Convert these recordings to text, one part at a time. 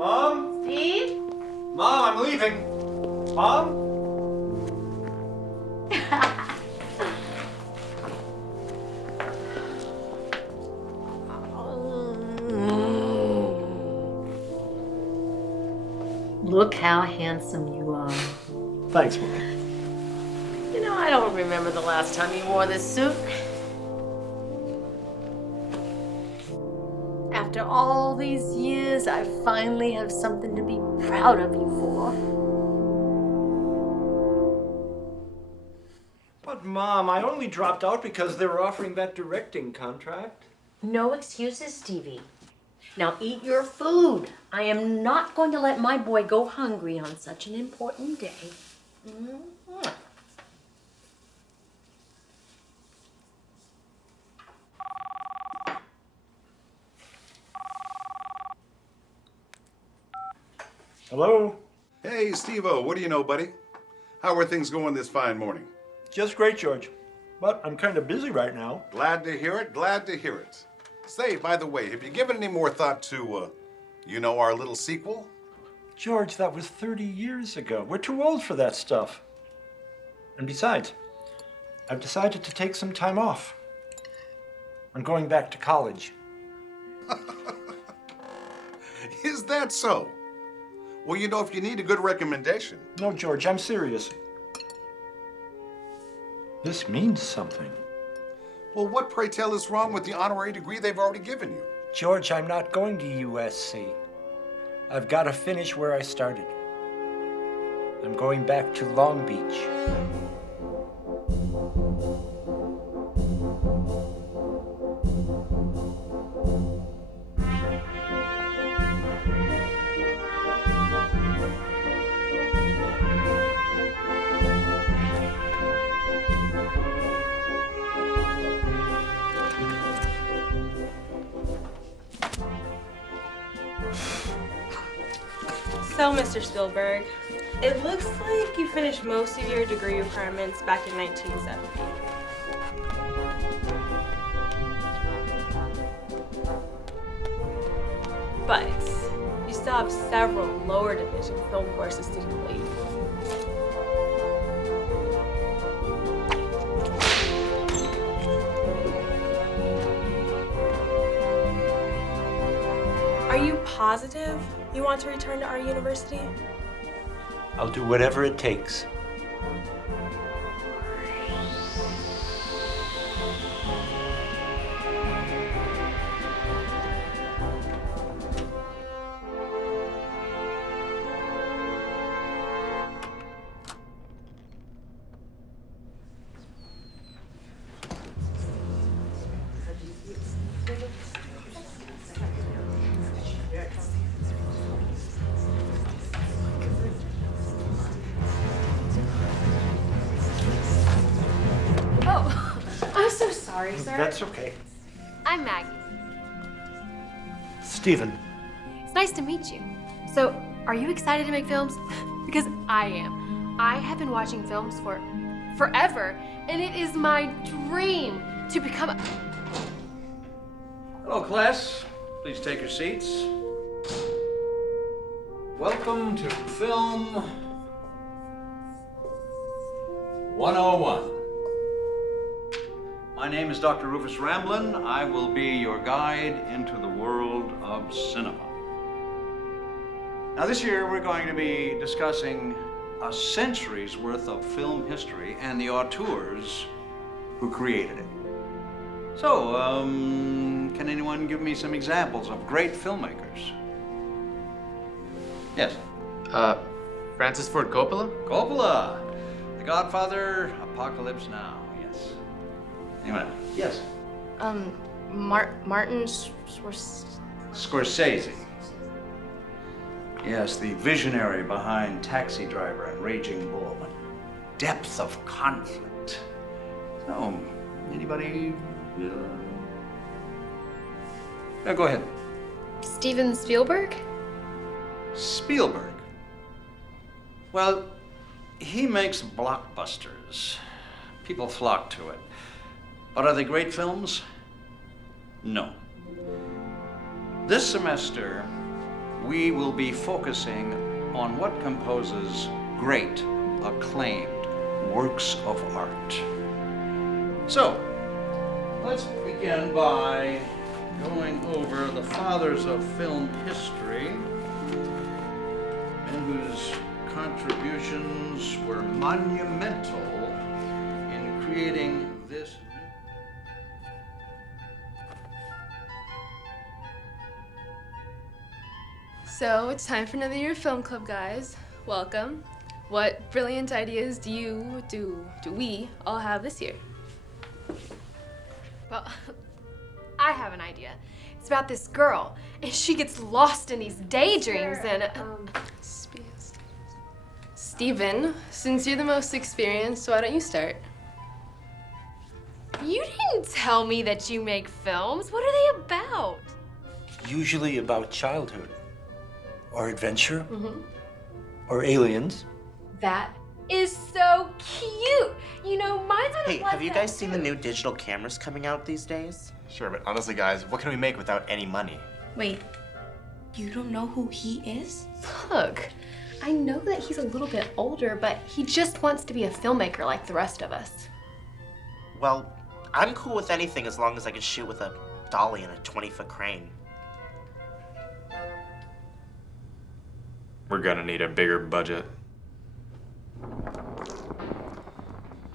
Mom? Steve? Mom, I'm leaving. Mom? Look how handsome you are. Thanks, Mom. You know, I don't remember the last time you wore this suit. After all these years, I finally have something to be proud of you for. But, Mom, I only dropped out because they were offering that directing contract. No excuses, Stevie. Now eat your food. I am not going to let my boy go hungry on such an important day. Mwah. Hello? Hey, Steve-O, what do you know, buddy? How are things going this fine morning? Just great, George. But I'm kind of busy right now. Glad to hear it, glad to hear it. Say, by the way, have you given any more thought to, our little sequel? George, that was 30 years ago. We're too old for that stuff. And besides, I've decided to take some time off. I'm going back to college. Is that so? Well, if you need a good recommendation. No, George, I'm serious. This means something. Well, what, pray tell, is wrong with the honorary degree they've already given you? George, I'm not going to USC. I've got to finish where I started. I'm going back to Long Beach. So, Mr. Spielberg, it looks like you finished most of your degree requirements back in 1970. But you still have several lower division film courses to complete. Are you positive you want to return to our university? I'll do whatever it takes. Sorry, sir. That's okay. I'm Maggie. Stephen. It's nice to meet you. So, are you excited to make films? Because I am. I have been watching films for forever, and it is my dream to become a... Hello, class. Please take your seats. Welcome to Film 101. My name is Dr. Rufus Ramblin. I will be your guide into the world of cinema. Now, this year we're going to be discussing a century's worth of film history and the auteurs who created it. So, can anyone give me some examples of great filmmakers? Yes. Francis Ford Coppola? Coppola, The Godfather, Apocalypse Now. Yes. Anyone else? Yes. Martin Scorsese. Yes, the visionary behind Taxi Driver and Raging Bull. Depth of conflict. So, anybody? Go ahead. Steven Spielberg? Spielberg. Well, he makes blockbusters. People flock to it. But are they great films? No. This semester, we will be focusing on what composes great, acclaimed works of art. So, let's begin by going over the fathers of film history and whose contributions were monumental in creating this. So it's time for another year of film club, guys. Welcome. What brilliant ideas do we all have this year? Well, I have an idea. It's about this girl, and she gets lost in these daydreams and Steven, since you're the most experienced, why don't you start? You didn't tell me that you make films. What are they about? Usually about childhood, or adventure, or aliens. That is so cute. You know, mine's on a Hey, have you guys seen the new digital cameras coming out these days? Sure, but honestly, guys, what can we make without any money? Wait, you don't know who he is? Look, I know that he's a little bit older, but he just wants to be a filmmaker like the rest of us. Well, I'm cool with anything as long as I can shoot with a dolly and a 20-foot crane. We're gonna need a bigger budget.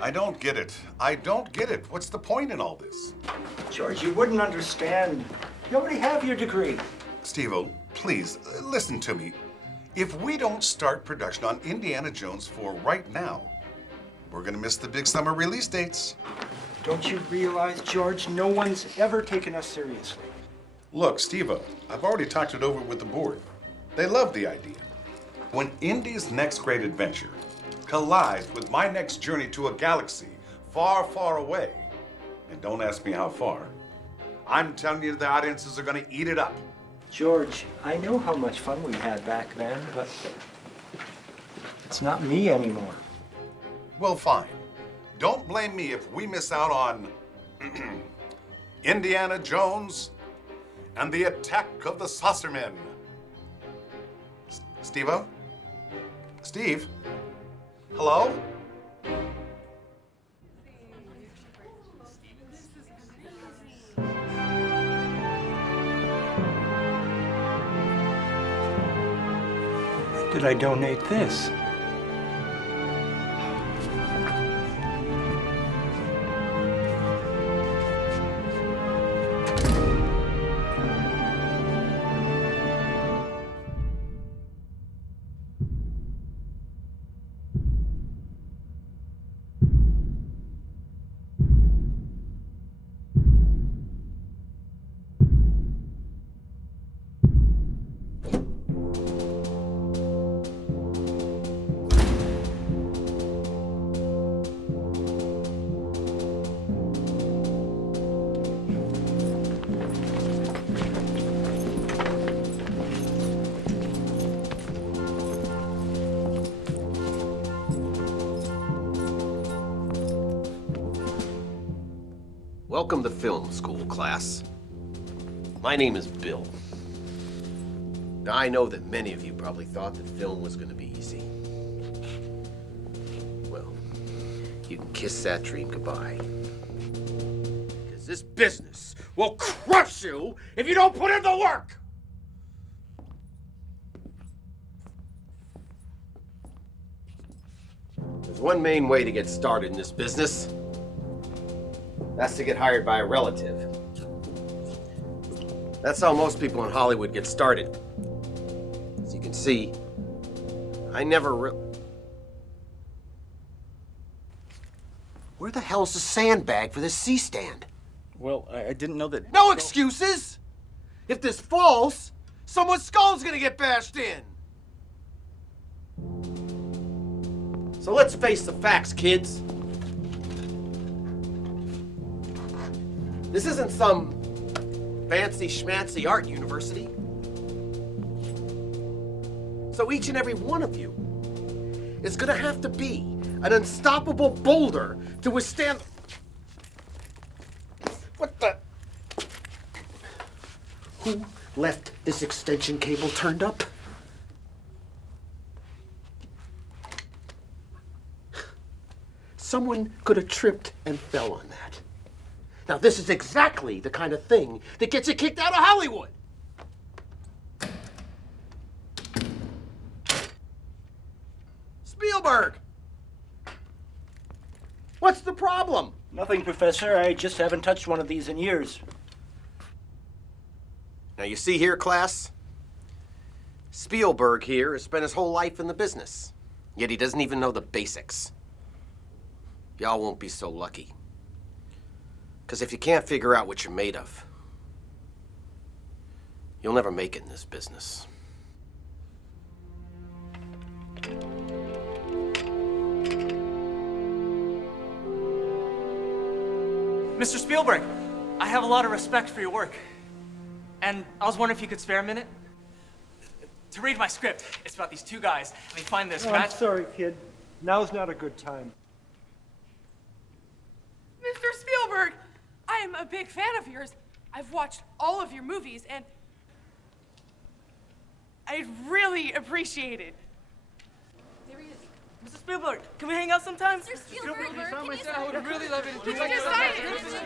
I don't get it. I don't get it. What's the point in all this? George, you wouldn't understand. You already have your degree. Steve-O, please, listen to me. If we don't start production on Indiana Jones 4 right now, we're gonna miss the big summer release dates. Don't you realize, George, no one's ever taken us seriously. Look, Steve-O, I've already talked it over with the board. They love the idea. When Indy's next great adventure collides with my next journey to a galaxy far, far away, and don't ask me how far, I'm telling you the audiences are gonna eat it up. George, I know how much fun we had back then, but it's not me anymore. Well, fine. Don't blame me if we miss out on Indiana Jones and the Attack of the Saucermen. Steve-O? Steve? Hello? When did I donate this? Welcome to film school, class. My name is Bill. Now, I know that many of you probably thought that film was going to be easy. Well, you can kiss that dream goodbye. Because this business will crush you if you don't put in the work! There's one main way to get started in this business. That's to get hired by a relative. That's how most people in Hollywood get started. As you can see, I never Where the hell's the sandbag for this C-stand? Well, I didn't know that... No excuses! If this falls, someone's skull's gonna get bashed in! So let's face the facts, kids. This isn't some fancy schmancy art university. So each and every one of you is gonna have to be an unstoppable boulder to withstand... What the... Who left this extension cable turned up? Someone could have tripped and fell on that. Now, this is exactly the kind of thing that gets you kicked out of Hollywood. Spielberg! What's the problem? Nothing, Professor. I just haven't touched one of these in years. Now, you see here, class? Spielberg here has spent his whole life in the business, yet he doesn't even know the basics. Y'all won't be so lucky. Because if you can't figure out what you're made of, you'll never make it in this business. Mr. Spielberg, I have a lot of respect for your work. And I was wondering if you could spare a minute to read my script. It's about these two guys, and they find this I'm sorry, kid. Now's not a good time. Mr. Spielberg, I am a big fan of yours. I've watched all of your movies, and I really appreciate it. There he is. Mr. Spielberg, can we hang out sometime? Mr. Spielberg, can I would really love it. Could you just sign it?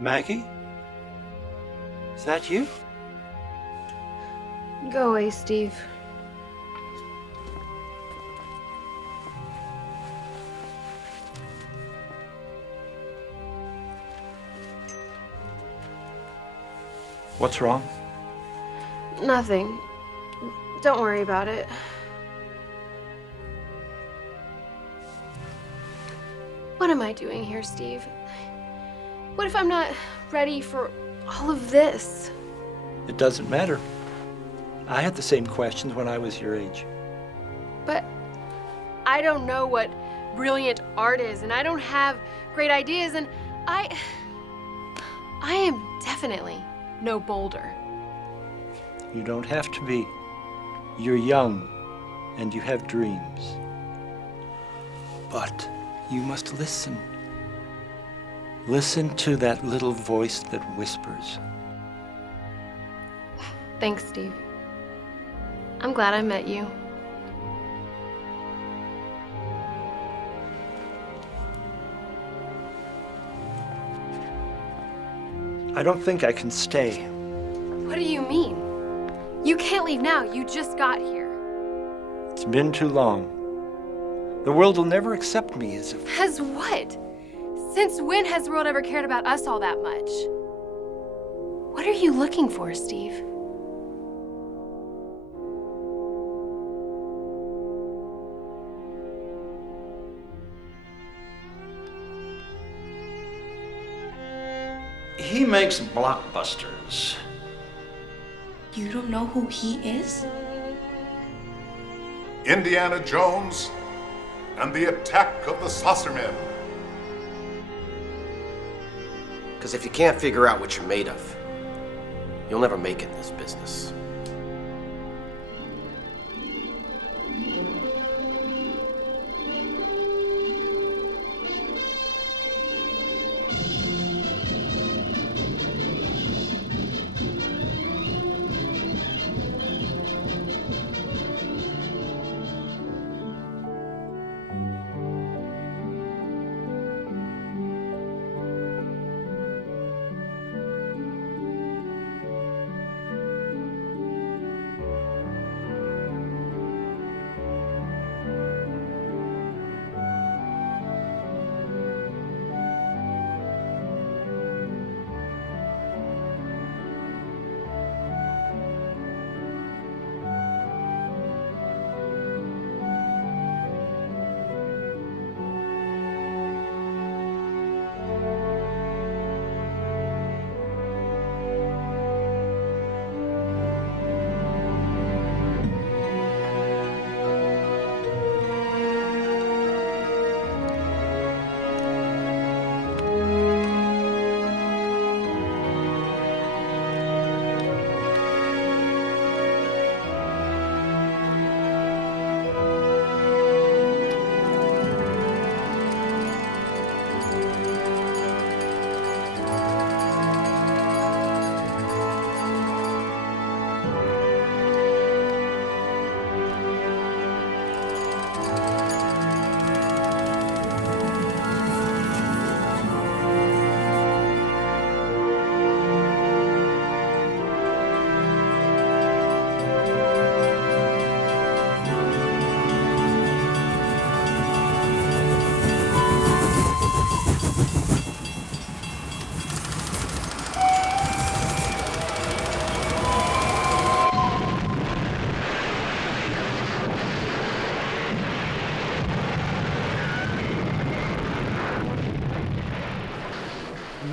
Maggie? Is that you? Go away, Steve. What's wrong? Nothing. Don't worry about it. What am I doing here, Steve? What if I'm not ready for all of this? It doesn't matter. I had the same questions when I was your age. But I don't know what brilliant art is, and I don't have great ideas, and I am definitely no bolder. You don't have to be. You're young, and you have dreams. But you must listen. Listen to that little voice that whispers. Thanks, Steve. I'm glad I met you. I don't think I can stay. What do you mean? You can't leave now. You just got here. It's been too long. The world will never accept me as a... As what? Since when has the world ever cared about us all that much? What are you looking for, Steve? He makes blockbusters. You don't know who he is? Indiana Jones and the Attack of the Saucermen. Because if you can't figure out what you're made of, you'll never make it in this business.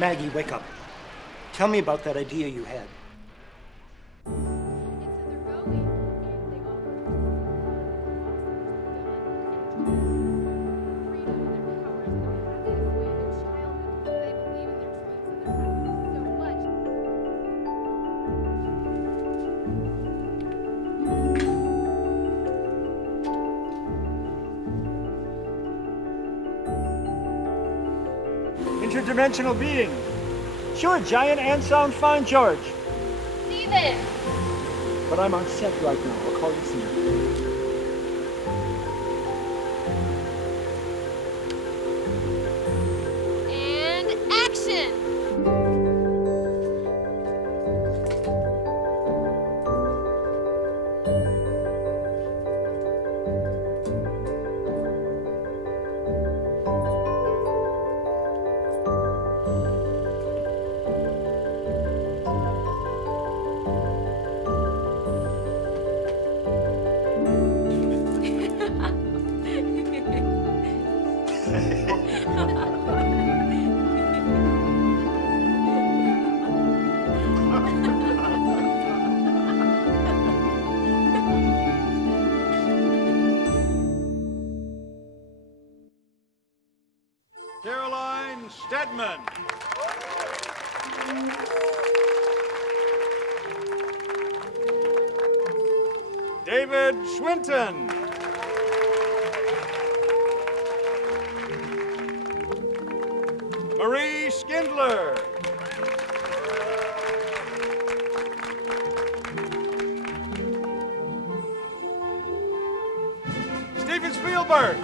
Maggie, wake up. Tell me about that idea you had. Interdimensional being. Sure, giant and sound fine, George. Steven! But I'm on set right now. I'll call you soon. And action! Stedman. David Schwinton. Marie Skindler. Steven Spielberg.